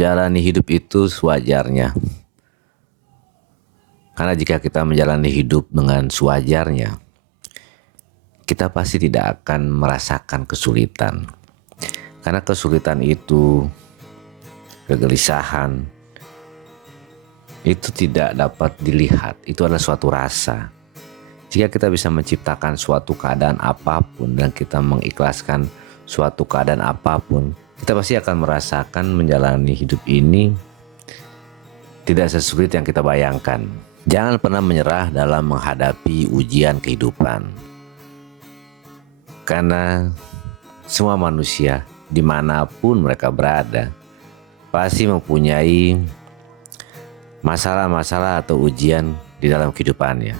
Menjalani hidup itu sewajarnya. Karena jika kita menjalani hidup dengan sewajarnya, kita pasti tidak akan merasakan kesulitan. Karena kesulitan itu, kegelisahan, itu tidak dapat dilihat. Itu adalah suatu rasa. Jika kita bisa menciptakan suatu keadaan apapun dan kita mengikhlaskan suatu keadaan apapun, kita pasti akan merasakan menjalani hidup ini tidak sesulit yang kita bayangkan. Jangan pernah menyerah dalam menghadapi ujian kehidupan. Karena semua manusia dimanapun mereka berada pasti mempunyai masalah-masalah atau ujian di dalam kehidupannya.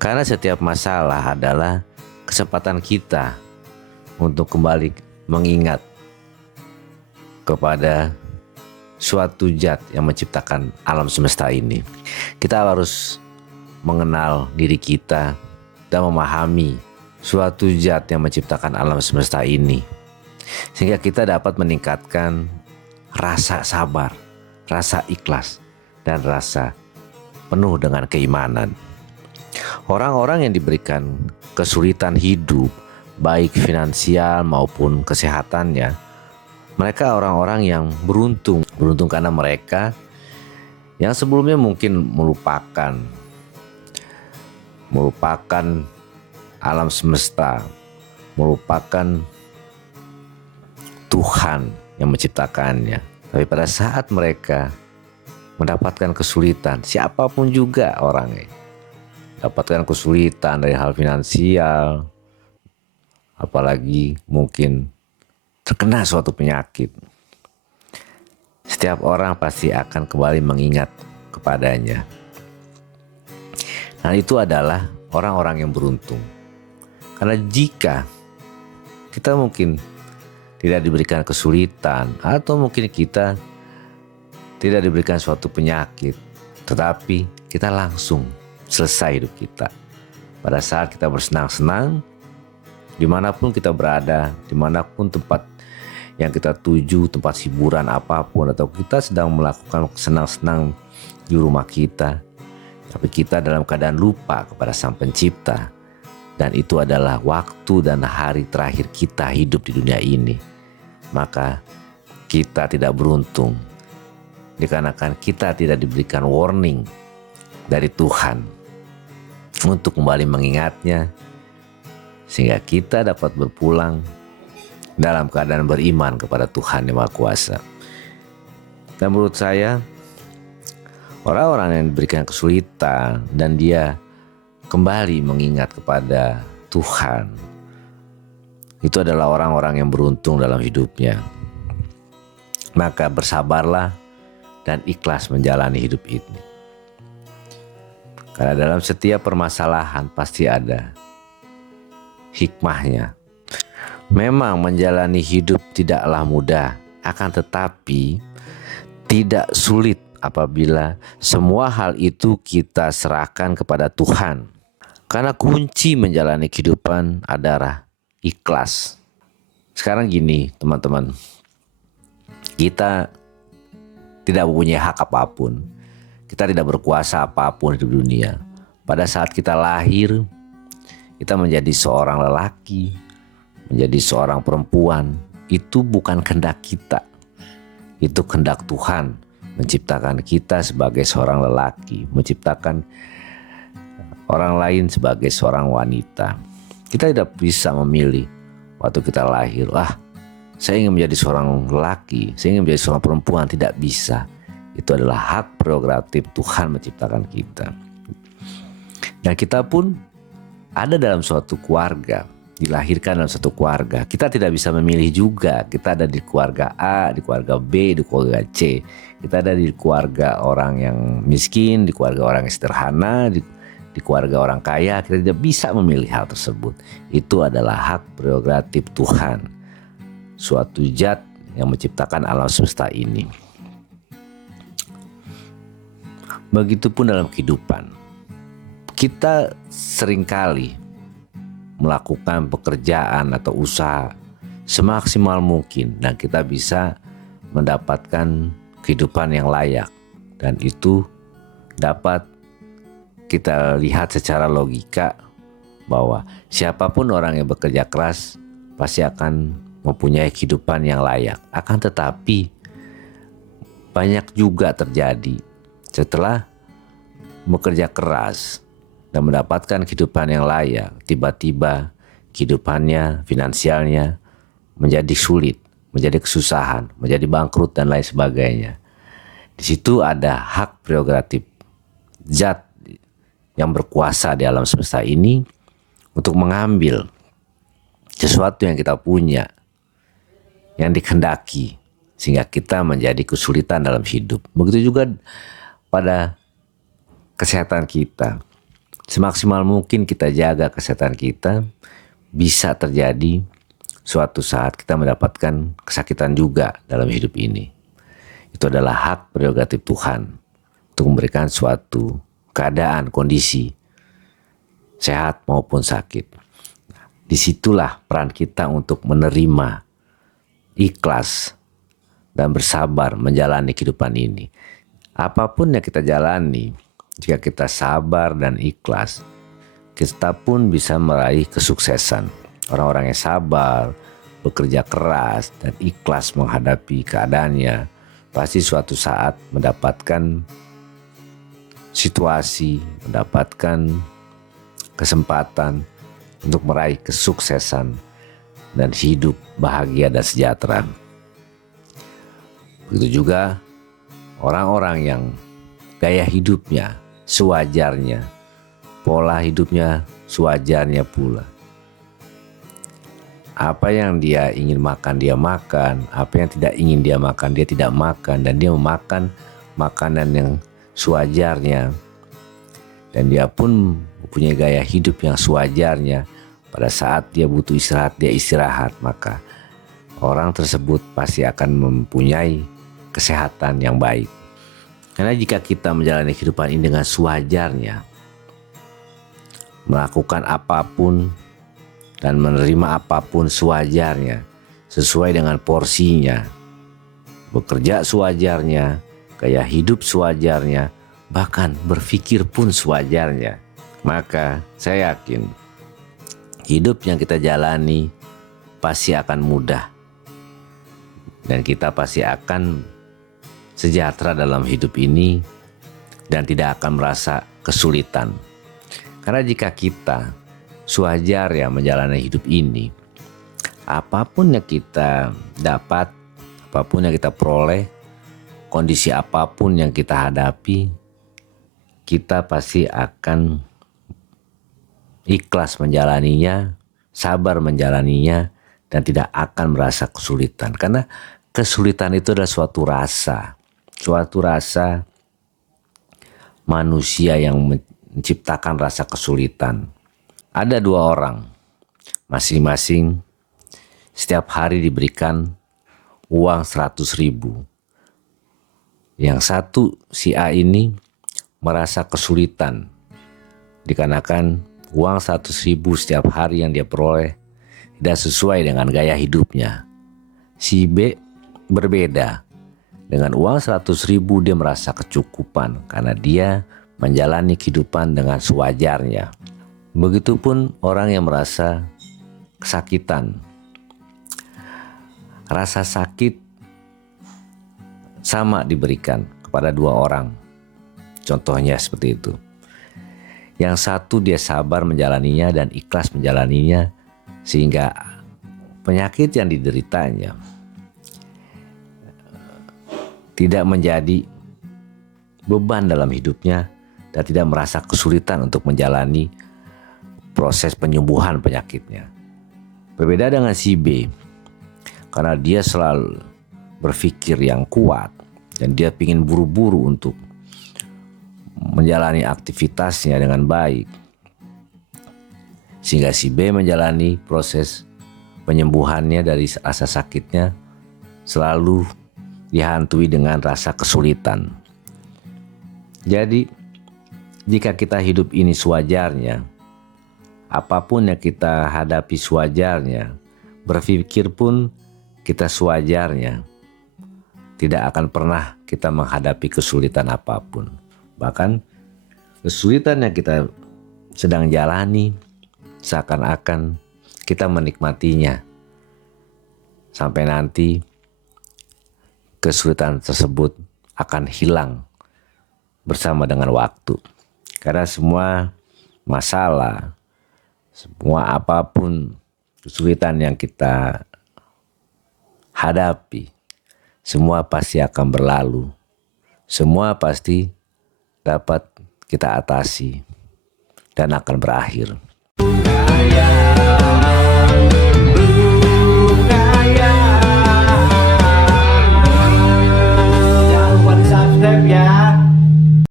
Karena setiap masalah adalah kesempatan kita untuk kembali mengingat kepada suatu zat yang menciptakan alam semesta ini. Kita harus mengenal diri kita dan memahami suatu zat yang menciptakan alam semesta ini, sehingga kita dapat meningkatkan rasa sabar, rasa ikhlas, dan rasa penuh dengan keimanan. Orang-orang yang diberikan kesulitan hidup, baik finansial maupun kesehatannya, mereka orang-orang yang beruntung karena mereka yang sebelumnya mungkin melupakan alam semesta, melupakan Tuhan yang menciptakannya. Tapi pada saat mereka mendapatkan kesulitan, siapapun juga orangnya, dapatkan kesulitan dari hal finansial, apalagi mungkin terkena suatu penyakit, setiap orang pasti akan kembali mengingat kepadanya. Nah, itu adalah orang-orang yang beruntung. Karena jika kita mungkin tidak diberikan kesulitan, atau mungkin kita tidak diberikan suatu penyakit, tetapi kita langsung selesai hidup kita. Pada saat kita bersenang-senang, dimanapun kita berada, dimanapun tempat yang kita tuju, tempat hiburan apapun, atau kita sedang melakukan senang-senang di rumah kita, tapi kita dalam keadaan lupa kepada Sang Pencipta, dan itu adalah waktu dan hari terakhir kita hidup di dunia ini, maka kita tidak beruntung, dikarenakan kita tidak diberikan warning dari Tuhan untuk kembali mengingatnya, sehingga kita dapat berpulang dalam keadaan beriman kepada Tuhan Yang Maha Kuasa. Dan menurut saya, orang-orang yang diberikan kesulitan dan dia kembali mengingat kepada Tuhan, itu adalah orang-orang yang beruntung dalam hidupnya. Maka bersabarlah dan ikhlas menjalani hidup ini. Karena dalam setiap permasalahan pasti ada hikmahnya. Memang menjalani hidup tidaklah mudah, akan tetapi tidak sulit apabila semua hal itu kita serahkan kepada Tuhan. Karena kunci menjalani kehidupan adalah ikhlas. Sekarang gini teman-teman, kita tidak mempunyai hak apapun, kita tidak berkuasa apapun di dunia. Pada saat kita lahir, kita menjadi seorang lelaki, menjadi seorang perempuan, itu bukan kehendak kita. Itu kehendak Tuhan menciptakan kita sebagai seorang lelaki, menciptakan orang lain sebagai seorang wanita. Kita tidak bisa memilih waktu kita lahir, saya ingin menjadi seorang lelaki, saya ingin menjadi seorang perempuan. Tidak bisa. Itu adalah hak prerogatif Tuhan menciptakan kita. Dan kita pun ada dalam suatu keluarga, dilahirkan dalam satu keluarga. Kita tidak bisa memilih juga. Kita ada di keluarga A, di keluarga B, di keluarga C. Kita ada di keluarga orang yang miskin, di keluarga orang yang sederhana, di keluarga orang kaya. Kita tidak bisa memilih hal tersebut. Itu adalah hak prerogatif Tuhan, suatu zat yang menciptakan alam semesta ini. Begitupun dalam kehidupan. Kita seringkali melakukan pekerjaan atau usaha semaksimal mungkin, dan kita bisa mendapatkan kehidupan yang layak, dan itu dapat kita lihat secara logika bahwa siapapun orang yang bekerja keras pasti akan mempunyai kehidupan yang layak. Akan tetapi banyak juga terjadi setelah bekerja keras dan mendapatkan kehidupan yang layak, tiba-tiba kehidupannya, finansialnya menjadi sulit, menjadi kesusahan, menjadi bangkrut dan lain sebagainya. Di situ ada hak prerogatif zat yang berkuasa di alam semesta ini untuk mengambil sesuatu yang kita punya, yang dikehendaki, sehingga kita menjadi kesulitan dalam hidup. Begitu juga pada kesehatan kita. Semaksimal mungkin kita jaga kesehatan kita, bisa terjadi suatu saat kita mendapatkan kesakitan juga dalam hidup ini. Itu adalah hak prerogatif Tuhan untuk memberikan suatu keadaan, kondisi, sehat maupun sakit. Disitulah peran kita untuk menerima, ikhlas, dan bersabar menjalani kehidupan ini. Apapun yang kita jalani, jika kita sabar dan ikhlas, kita pun bisa meraih kesuksesan. Orang-orang yang sabar, bekerja keras, dan ikhlas menghadapi keadaannya, pasti suatu saat mendapatkan situasi, mendapatkan kesempatan untuk meraih kesuksesan dan hidup bahagia dan sejahtera. Begitu juga orang-orang yang gaya hidupnya sewajarnya, pola hidupnya sewajarnya pula. Apa yang dia ingin makan, dia makan. Apa yang tidak ingin dia makan, dia tidak makan. Dan dia memakan makanan yang sewajarnya. Dan dia pun mempunyai gaya hidup yang sewajarnya. Pada saat dia butuh istirahat, dia istirahat. Maka orang tersebut pasti akan mempunyai kesehatan yang baik. Karena jika kita menjalani kehidupan ini dengan sewajarnya, melakukan apapun dan menerima apapun sewajarnya, sesuai dengan porsinya, bekerja sewajarnya, gaya hidup sewajarnya, bahkan berpikir pun sewajarnya, maka saya yakin hidup yang kita jalani pasti akan mudah dan kita pasti akan sejahtera dalam hidup ini dan tidak akan merasa kesulitan. Karena jika kita sewajarnya menjalani hidup ini, apapun yang kita dapat, apapun yang kita peroleh, kondisi apapun yang kita hadapi, kita pasti akan ikhlas menjalaninya, sabar menjalaninya, dan tidak akan merasa kesulitan. Karena kesulitan itu adalah suatu rasa manusia yang menciptakan rasa kesulitan. Ada dua orang, masing-masing setiap hari diberikan uang 100.000. Yang satu, si A ini merasa kesulitan dikarenakan uang 100.000 setiap hari yang dia peroleh tidak sesuai dengan gaya hidupnya. Si B berbeda. Dengan uang 100.000 dia merasa kecukupan karena dia menjalani kehidupan dengan sewajarnya. Begitupun orang yang merasa kesakitan. Rasa sakit sama diberikan kepada dua orang. Contohnya seperti itu. Yang satu dia sabar menjalaninya dan ikhlas menjalaninya sehingga penyakit yang dideritanya tidak menjadi beban dalam hidupnya dan tidak merasa kesulitan untuk menjalani proses penyembuhan penyakitnya. Berbeda dengan si B, karena dia selalu berpikir yang kuat dan dia ingin buru-buru untuk menjalani aktivitasnya dengan baik. Sehingga si B menjalani proses penyembuhannya dari rasa sakitnya selalu dihantui dengan rasa kesulitan. Jadi, jika kita hidup ini sewajarnya, apapun yang kita hadapi sewajarnya, berpikir pun kita sewajarnya, tidak akan pernah kita menghadapi kesulitan apapun. Bahkan kesulitan yang kita sedang jalani seakan-akan kita menikmatinya sampai nanti kesulitan tersebut akan hilang bersama dengan waktu. Karena semua masalah, semua apapun kesulitan yang kita hadapi, semua pasti akan berlalu. Semua pasti dapat kita atasi dan akan berakhir.